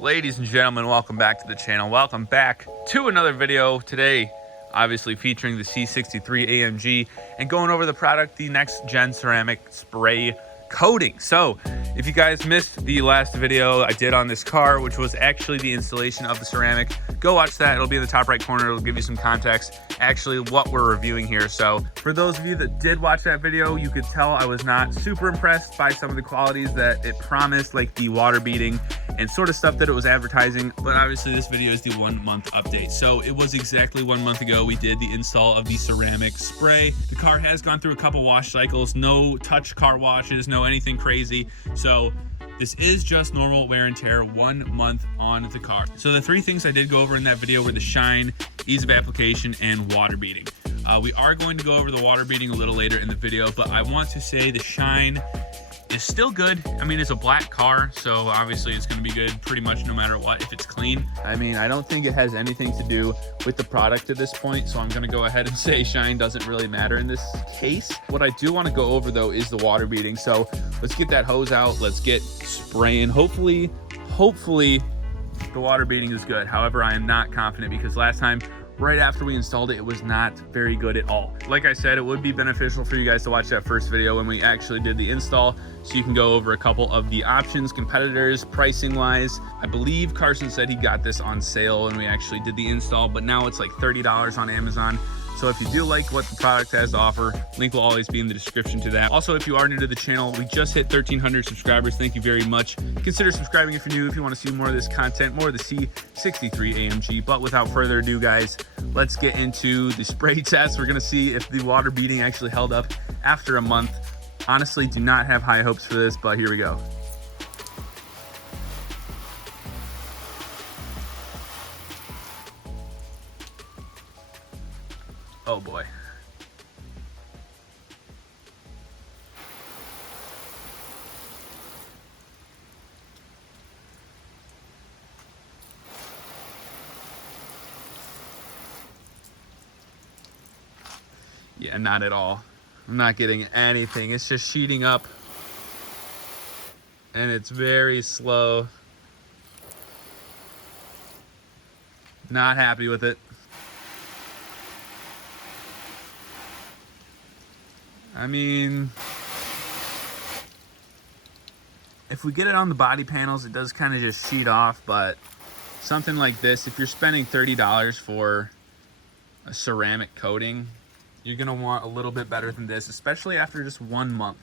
Ladies and gentlemen, welcome back to the channel. Welcome back to another video. Today, obviously featuring the C63 AMG and going over the product, the Nexgen ceramic spray coating. So if you guys missed the last video I did on this car, which was actually the installation of the ceramic, go watch that. It'll be in the top right corner. It'll give you some context, actually what we're reviewing here. So for those of you that did watch that video, you could tell I was not super impressed by some of the qualities that it promised, like the water beading and sort of stuff that it was advertising. But obviously this video is the 1 month update. So it was exactly 1 month ago we did the install of the ceramic spray. The car has gone through a couple wash cycles, no touch car washes, no anything crazy. So this is just normal wear and tear 1 month on the car. So the three things I did go over in that video were the shine, ease of application, and water beading. We are going to go over the water beading a little later in the video, but I want to say the shine is still good. I mean, it's a black car, so obviously it's going to be good pretty much no matter what if it's clean. I mean, I don't think it has anything to do with the product at this point, so I'm going to go ahead and say shine doesn't really matter in this case. What I do want to go over though is the water beading. So let's get that hose out, let's get spraying. Hopefully the water beading is good. However, I am not confident because last time right after we installed it, it was not very good at all. Like I said, it would be beneficial for you guys to watch that first video when we actually did the install, so you can go over a couple of the options, competitors, pricing wise. I believe Carson said he got this on sale when we actually did the install, but now it's like $30 on Amazon. So if you do like what the product has to offer, link will always be in the description to that. Also, if you are new to the channel, we just hit 1,300 subscribers. Thank you very much. Consider subscribing if you're new, if you want to see more of this content, more of the C63 AMG. But without further ado, guys, let's get into the spray test. We're going to see if the water beading actually held up after a month. Honestly, do not have high hopes for this, but here we go. Oh boy. Yeah, not at all. I'm not getting anything. It's just sheeting up and it's very slow. Not happy with it. I mean, if we get it on the body panels, it does kind of just sheet off, but something like this, if you're spending $30 for a ceramic coating, you're gonna want a little bit better than this, especially after just 1 month.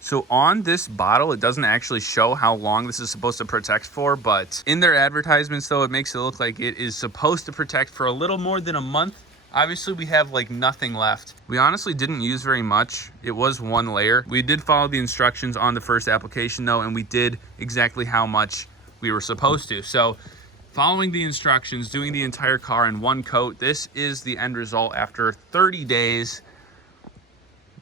So on this bottle, it doesn't actually show how long this is supposed to protect for, but in their advertisements though, it makes it look like it is supposed to protect for a little more than a month. Obviously we have like nothing left. We honestly didn't use very much. It was 1 layer. We did follow the instructions on the first application though, and we did exactly how much we were supposed to. So following the instructions, doing the entire car in 1 coat, this is the end result after 30 days.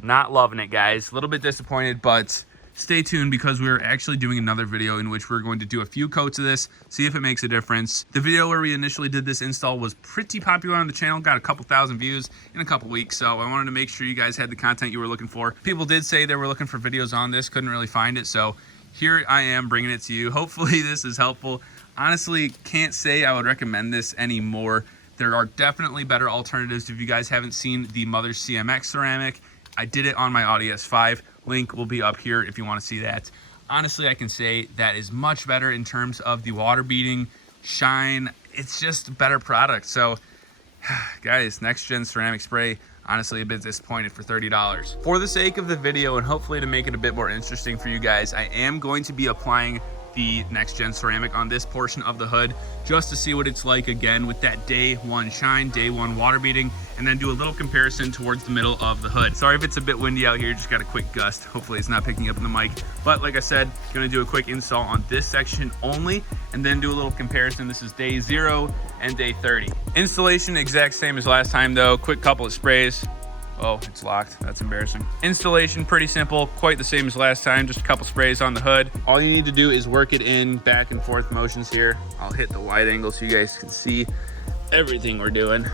Not loving it, guys. A little bit disappointed, but stay tuned because we're actually doing another video in which we're going to do a few coats of this, see if it makes a difference. The video where we initially did this install was pretty popular on the channel, got a couple thousand views in a couple weeks, so I wanted to make sure you guys had the content you were looking for. People did say they were looking for videos on this, couldn't really find it, so here I am bringing it to you. Hopefully this is helpful. Honestly, can't say I would recommend this anymore. There are definitely better alternatives. If you guys haven't seen the Mother's CMX ceramic, I did it on my Audi S5. Link will be up here if you want to see that. Honestly, I can say that is much better in terms of the water beading, shine. It's just a better product. So guys, Nexgen ceramic spray, honestly a bit disappointed for $30. For the sake of the video and hopefully to make it a bit more interesting for you guys, I am going to be applying the Nexgen ceramic on this portion of the hood just to see what it's like again with that day 1 shine, day 1 water beading, and then do a little comparison towards the middle of the hood. Sorry if it's a bit windy out here, just got a quick gust. Hopefully it's not picking up in the mic, but like I said, gonna do a quick install on this section only and then do a little comparison. This is day 0 and day 30. Installation exact same as last time though. Quick couple of sprays. Oh, it's locked. That's embarrassing. Installation, pretty simple. Quite the same as last time. Just a couple sprays on the hood. All you need to do is work it in back and forth motions here. I'll hit the wide angle so you guys can see everything we're doing.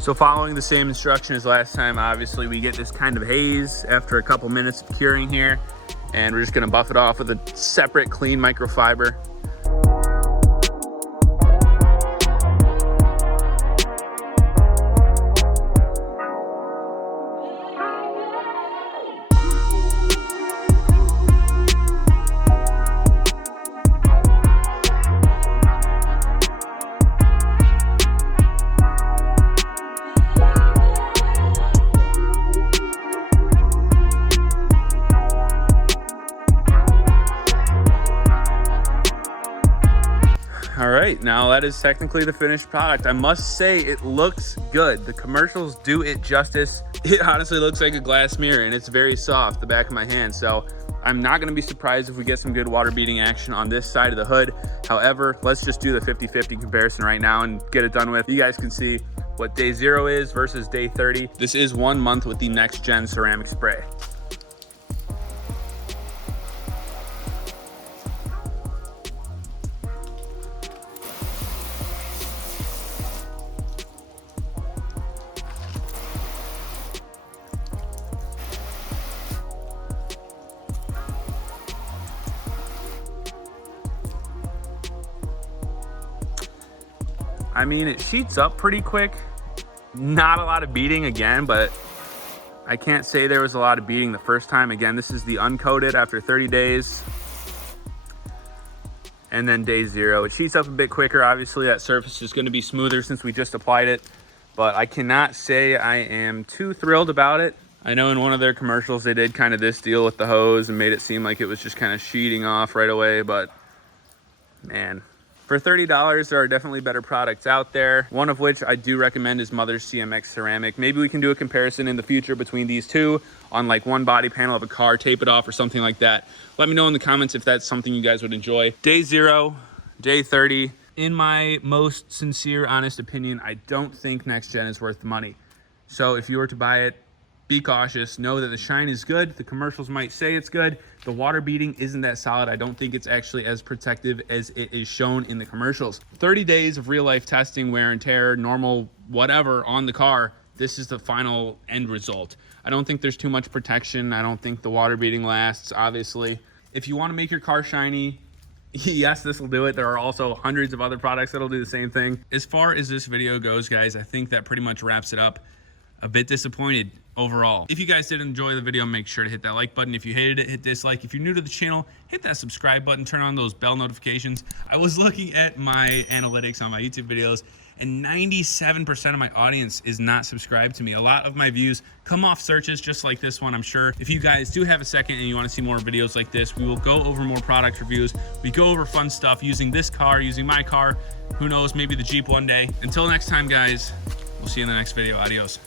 So following the same instruction as last time, obviously we get this kind of haze after a couple minutes of curing here, and we're just gonna buff it off with a separate clean microfiber. All right, now that is technically the finished product. I must say it looks good. The commercials do it justice. It honestly looks like a glass mirror, and it's very soft, the back of my hand. So I'm not gonna be surprised if we get some good water beating action on this side of the hood. However, let's just do the 50-50 comparison right now and get it done with. You guys can see what day 0 is versus day 30. This is 1 month with the Nexgen ceramic spray. I mean, it sheets up pretty quick. Not a lot of beating again, but I can't say there was a lot of beating the first time. Again, this is the uncoated after 30 days. And then day 0. It sheets up a bit quicker. Obviously, that surface is going to be smoother since we just applied it. But I cannot say I am too thrilled about it. I know in one of their commercials, they did kind of this deal with the hose and made it seem like it was just kind of sheeting off right away. But man, for $30, there are definitely better products out there. One of which I do recommend is Mother's CMX Ceramic. Maybe we can do a comparison in the future between these two on like one body panel of a car, tape it off or something like that. Let me know in the comments if that's something you guys would enjoy. Day 0, day 30. In my most sincere, honest opinion, I don't think Nexgen is worth the money. So if you were to buy it, be cautious. Know that the shine is good. The commercials might say it's good. The water beating isn't that solid. I don't think it's actually as protective as it is shown in the commercials. 30 days of real life testing, wear and tear, normal whatever on the car. This is the final end result. I don't think there's too much protection. I don't think the water beating lasts, obviously. If you want to make your car shiny, yes, this will do it. There are also hundreds of other products that'll do the same thing. As far as this video goes, guys, I think that pretty much wraps it up. A bit disappointed overall. If you guys did enjoy the video, make sure to hit that like button. If you hated it, hit dislike. If you're new to the channel, hit that subscribe button, turn on those bell notifications. I was looking at my analytics on my YouTube videos, and 97% of my audience is not subscribed to me. A lot of my views come off searches just like this one, I'm sure. If you guys do have a second and you want to see more videos like this, we will go over more product reviews. We go over fun stuff using this car, using my car. Who knows, maybe the Jeep one day. Until next time, guys, we'll see you in the next video. Adios.